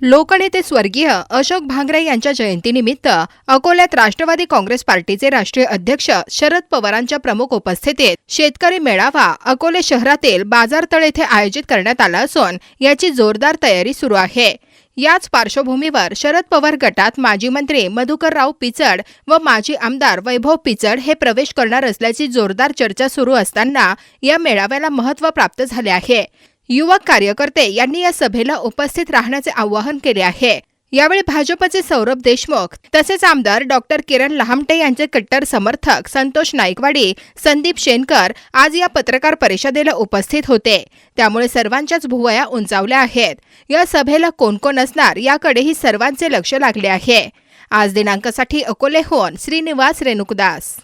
लोकनेते स्वर्गीय अशोक भांगरे यांच्या जयंतीनिमित्त अकोल्यात राष्ट्रवादी काँग्रेस पार्टीचे राष्ट्रीय अध्यक्ष शरद पवारांच्या प्रमुख उपस्थितीत शेतकरी मेळावा अकोले शहरातील बाजारतळ येथे आयोजित करण्यात आला असून याची जोरदार तयारी सुरू आहे. याच पार्श्वभूमीवर शरद पवार गटात माजी मंत्री मधुकरराव पिचड व माजी आमदार वैभव पिचड हे प्रवेश करणार असल्याची जोरदार चर्चा सुरू असताना या मेळाव्याला महत्त्व प्राप्त झाले आहे. युवक कार्यकर्ते यांनी या सभेला उपस्थित राहण्याचे आवाहन केले आहे. यावेळी भाजपचे सौरभ देशमुख तसेच आमदार डॉक्टर किरण लहामटे यांचे कट्टर समर्थक संतोष नाईकवाडी संदीप शेनकर आज या पत्रकार परिषदेला उपस्थित होते. त्यामुळे सर्वांच्याच भुवया उंचावल्या आहेत. या सभेला कोण कोण असणार याकडेही सर्वांचे लक्ष लागले आहे. आज दिनांकासाठी अकोलेहून श्रीनिवास रेणुकदास.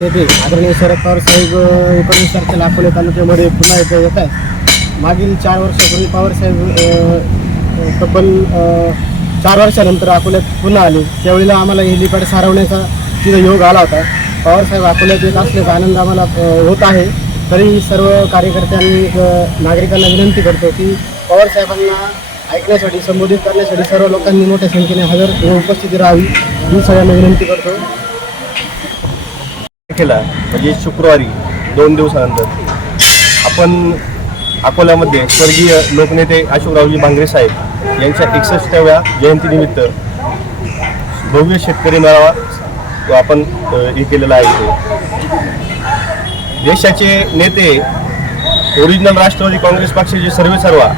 आदरणीय शरद पवार साहेब एकोणीस तारखेला अकोले तालुक्यामध्ये पुन्हा एकदा येत आहे मागील चार वर्षापूर्वी पवार साहेब तब्बल चार वर्षानंतर अकोल्यात पुन्हा आले. त्यावेळेला आम्हाला हेलिपॅड सारवण्याचा तिथं योग आला होता. पवारसाहेब अकोल्यात येत असल्याचा आनंद आम्हाला होत आहे. तरी सर्व कार्यकर्त्यांनी नागरिकांना विनंती करतो की पवारसाहेबांना ऐकण्यासाठी संबोधित करण्यासाठी सर्व लोकांनी मोठ्या संख्येने हजर उपस्थिती राहावी ही सगळ्यांना विनंती करतो. तारखेला म्हणजे शुक्रवारी दोन दिवसानंतर. आपण अकोल्यामध्ये स्वर्गीय लोकनेते अशोकरावजी भांगरे साहेब यांच्या एकसष्टाव्या जयंतीनिमित्त भव्य शेतकरी मेळावा आपण हे केलेला आहे देशाचे नेते ओरिजिनल राष्ट्रवादी काँग्रेस पक्षाचे सर्वेसर्वा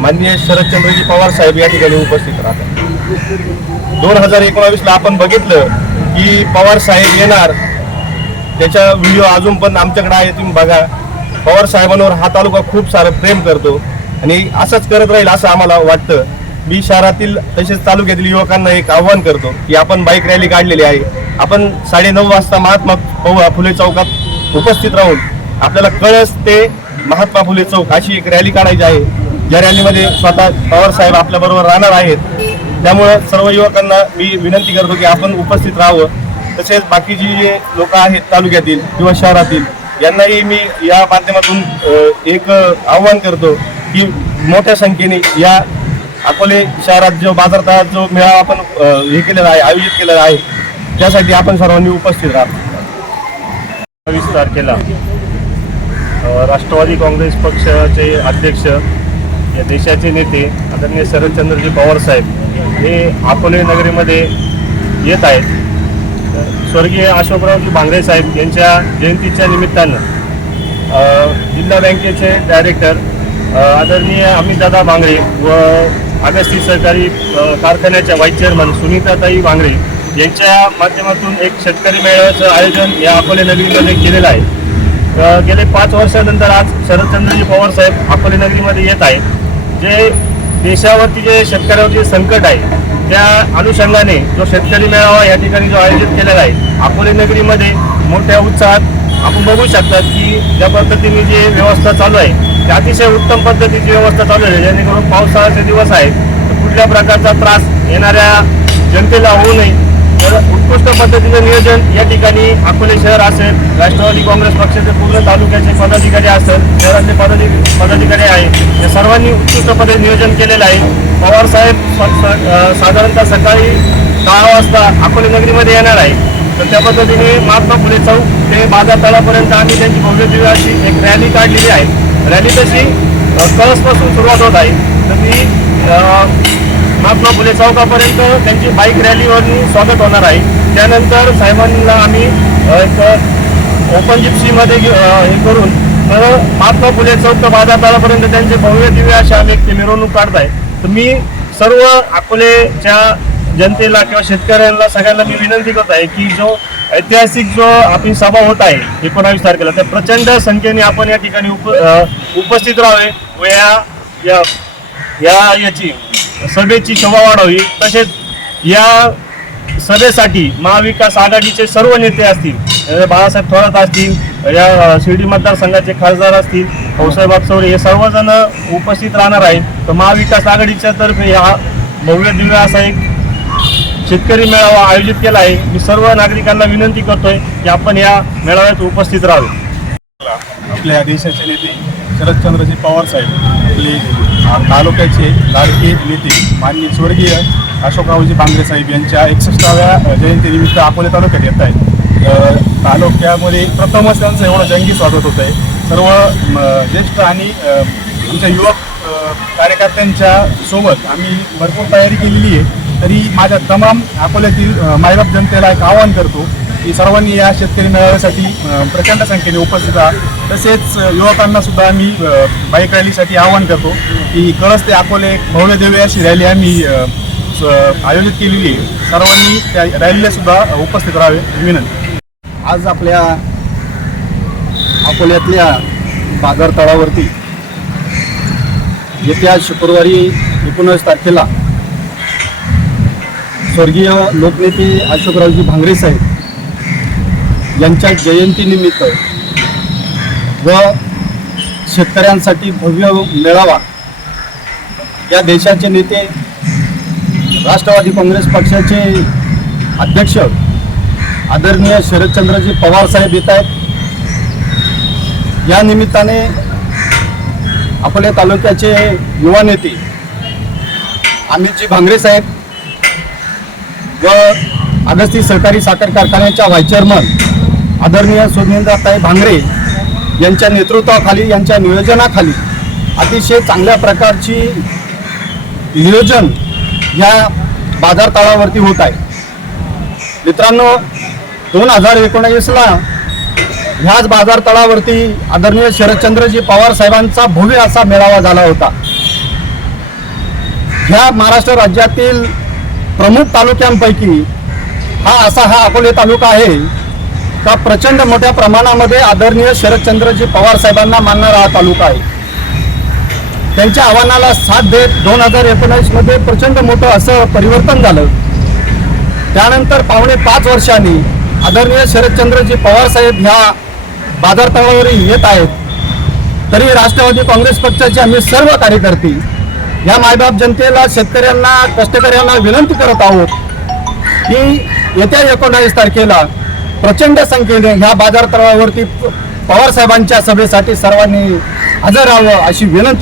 माननीय शरदचंद्रजी पवार साहेब या ठिकाणी उपस्थित राहतात. दोन हजार एकोणावीसला आपण बघितलं की पवार साहेब येणार. त्याचा व्हिडिओ अजून पण आमच्याकडे आहे तुम्ही बघा. पवार साहेबांवर हा तालुका खूप सारं प्रेम करतो. आणि असंच करत राहील असं आम्हाला वाटतं. मी शहरातील तसेच तालुक्यातील युवकांना एक आव्हान करतो की आपण बाईक रॅली काढलेली आहे. आपण साडेनऊ वाजता महात्मा फुले चौकात उपस्थित राहून आपल्याला कळस ते महात्मा फुले चौक अशी एक रॅली काढायची आहे. ज्या रॅलीमध्ये स्वतः पवार साहेब आपल्याबरोबर राहणार आहेत. त्यामुळं सर्व युवकांना मी विनंती करतो की आपण उपस्थित राहावं. तसेच बाकीची जे लोक आहेत तालुक्यातील किंवा शहरातील यांनाही मी या माध्यमातून एक आव्हान करतो की मोठ्या संख्येने या अकोले शहरात जो बाजारतळात जो मेळावा आपण हे केलेला आहे आयोजित केलेला आहे त्यासाठी आपण सर्वांनी उपस्थित राहतो वीस तारखेला राष्ट्रवादी काँग्रेस पक्षाचे अध्यक्ष या देशाचे नेते आदरणीय शरदचंद्रजी पवार साहेब हे अकोले नगरीमध्ये येत आहेत. स्वर्गीय अशोकरावजी भांगरे साहेब यांच्या जयंतीच्या निमित्तानं जिल्हा बँकेचे डायरेक्टर आदरणीय अमितदादा बांगरे व अगस्ती सहकारी कारखान्याच्या व्हाईस चेअरमन सुनीताताई बांगरे यांच्या माध्यमातून एक शेतकरी मेळाव्याचं आयोजन या अकोले नगरीमध्ये केलेलं आहे. गेले पाच वर्षानंतर आज शरदचंद्रजी पवार साहेब अकोले नगरीमध्ये येत आहे जे देशावरती जे शेतकऱ्यावरती संकट आहे त्या अनुषंगाने जो शेतकरी मेळावा या ठिकाणी जो आयोजित केलेला आहे अकोले नगरीमध्ये मोठ्या उत्साहात आपण बघू शकतात की ज्या पद्धतीने जे व्यवस्था चालू आहे ते अतिशय उत्तम पद्धतीची व्यवस्था चालू आहे. जेणेकरून पावसाळ्याचे दिवस आहेत तर कुठल्या प्रकारचा त्रास येणाऱ्या जनतेला होऊ नये. तर उत्कृष्ट पद्धतीचं नियोजन या ठिकाणी अकोले शहर असेल राष्ट्रवादी काँग्रेस पक्षाचे पूर्ण तालुक्याचे पदाधिकारी असेल शहरातले पदाधि पदाधिकारी आहे. या सर्वांनी उत्कृष्ट पद्धतीने नियोजन केलेलं आहे. पवारसाहेब स- साधारणतः सकाळी दहा वाजता अकोले नगरीमध्ये येणार आहे तर त्या पद्धतीने महात्मा फुले चौक ते बाजार तळापर्यंत आम्ही त्यांची भव्य दिव्य अशी एक रॅली काढलेली आहे. रॅली तशी कळसपासून सुरुवात होत आहे. तर ती महात्मा फुले चौकापर्यंत त्यांची बाईक रॅलीवरनी स्वागत होणार आहे. त्यानंतर साहेबांना आम्ही एक ओपन जिप्सीमध्ये घे- हे करून तर महात्मा फुले चौक ते त्यांचे भव्य दिव्य अशा आम्ही एक ती मिरवणूक आहे. तर मी सर्व अकोलेच्या जनतेला किंवा शेतकऱ्यांना सगळ्यांना मी विनंती करत आहे की जो ऐतिहासिक जो आपली सभा होत आहे एकोणावीस तारखेला त्या प्रचंड संख्येने आपण या ठिकाणी उप उपस्थित राहावे व या या या याची सभेची शोभा वाढावी. तसेच या सभेसाठी महाविकास आघाडीचे सर्व नेते असतील बाळासाहेब थोरात असतील या शिर्डी मतदारसंघाचे खासदार असतील भाऊसाहेब आपसवरे हे सर्वजण उपस्थित राहणार आहेत. तर महाविकास आघाडीच्या तर्फे हा भव्य दिव्य असा एक शेतकरी मेळावा आयोजित केला आहे. मी सर्व नागरिकांना विनंती करतोय की आपण या मेळाव्यात उपस्थित राहावे. आपल्या देशाचे नेते शरदचंद्रजी पवार साहेब आपले तालुक्याचे लाडके नेते माननीय स्वर्गीय अशोकरावजी बांगरे साहेब यांच्या एकसष्टाव्या जयंतीनिमित्त अकोले तालुक्यात येत आहेत. तालुक्यामध्ये प्रथमच त्यांचं एवढं जंगी स्वागत होत आहे सर्व म, ज्येष्ठ आणि आमच्या युवक कार्यकर्त्यांच्या सोबत आम्ही भरपूर तयारी केलेली आहे. तरी माझ्या तमाम अकोल्यातील अ, मायबाप जनतेला एक आवाहन करतो की सर्वांनी या शेतकरी मेळाव्यासाठी प्रचंड संख्येने उपस्थित राहा. तसेच युवकांना सुद्धा आम्ही बाईक रॅलीसाठी आवाहन करतो की कळस ते अकोले भव्य दिव्य अशी रॅली आम्ही स- आयोजित केलेली आहे. सर्वांनी त्या रॅलीला सुद्धा उपस्थित राहावे. विनंती आज आपल्या अकोल्यातल्या बाजार तळावरती येत्या शुक्रवारी एकोणीस तारखेला स्वर्गीय लोकनेते अशोकरावजी भांगरे साहेब यांच्या जयंतीनिमित्त व शेतकऱ्यांसाठी भव्य मेळावा या देशाचे नेते राष्ट्रवादी काँग्रेस पक्षाचे अध्यक्ष आदरणीय शरदचंद्रजी पवार साहेब येत आहेत. या निमित्ताने आपल्या तालुक्याचे युवा नेते अमितजी भांगरे साहेब व अगस्ती सहकारी साखर कारखान्याच्या व्हाईस चेअरमन आदरणीय सुनीलदाताई भांगरे यांच्या नेतृत्वाखाली यांच्या नियोजनाखाली अतिशय चांगल्या प्रकारची नियोजन या बाजारतळावरती होत आहे. मित्रांनो दोन हजार एकोणीसला ह्याच बाजारतळावरती आदरणीय शरदचंद्रजी पवार साहेबांचा भव्य असा मेळावा झाला होता. ह्या महाराष्ट्र राज्यातील प्रमुख तालुक्यांपैकी हा असा हा अकोले तालुका आहे. का प्रचंड मोठ्या प्रमाणामध्ये आदरणीय शरदचंद्रजी पवार साहेबांना मानणारा हा तालुका आहे. त्यांच्या आव्हानाला साथ देत दोन हजार एकोणीसमध्ये प्रचंड मोठं असं परिवर्तन झालं. त्यानंतर पावणे पाच वर्षांनी आदरणीय शरदचंद्रजी पवार साहेब ह्या बाजारतळावर येत आहेत. तरी राष्ट्रवादी काँग्रेस पक्षाचे आम्ही सर्व कार्यकर्ते या मायबाप जनतेला शेतकऱ्यांना कष्टकऱ्यांना विनंती करत आहोत की येत्या एकोणावीस तारखेला प्रचंड संख्येने ह्या बाजारतळावरती पवार साहेबांच्या सभेसाठी सर्वांनी हजर राहावं अशी विनंती